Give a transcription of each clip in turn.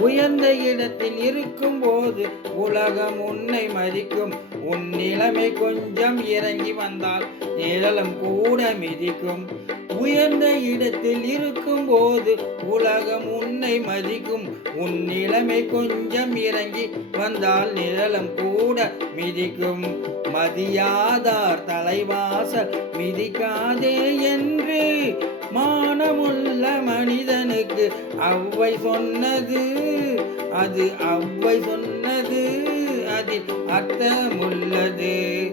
உயர்ந்த இடத்தில் இருக்கும் போது உலகம் உன்னை மதிக்கும். உன் நிலைமை கொஞ்சம் இறங்கி வந்தால் நிழலும் கூட மிதிக்கும். உயர்ந்த இடத்தில் இருக்கும் போது உலகம் உன்னை மதிக்கும். உன் நிலைமை கொஞ்சம் இறங்கி வந்தால் நிழலும் கூட மிதிக்கும். மதியாதார் தலைவாசல் மிதிக்காதே என்று மனிதனுக்கு அவ்வை சொன்னது. அது அவ்வை சொன்னது. அதில் அர்த்தமுள்ளது.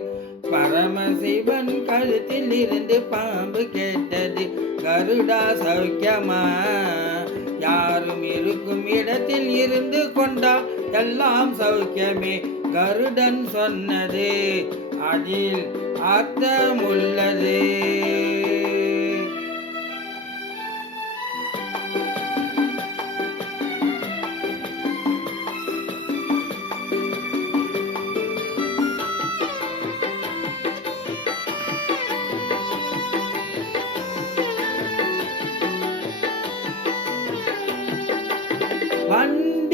பரமசிவன் கழுத்தில் இருந்து பாம்பு கேட்டது. கருடா சௌக்கியமா? யாரும் இருக்கும் இடத்தில் இருந்து கொண்டால் எல்லாம் சௌக்கியமே? கருடன் சொன்னது. அதில் அர்த்தமுள்ளது.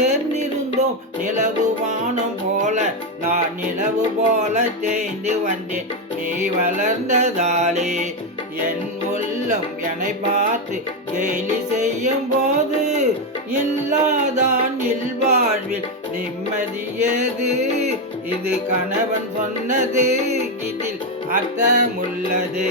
சேர்ந்திருந்தோம். நிலவு வானம் போல நான் நிலவு போல தேய்ந்து வந்தேன். நீ வளர்ந்ததாலே என் உள்ளம் என்னை பார்த்து கேலி செய்யும் போது இல்லாதான் இல்வாழ்வில் நிம்மதியது இது கணவன் சொன்னது இதில் அர்த்தமுள்ளது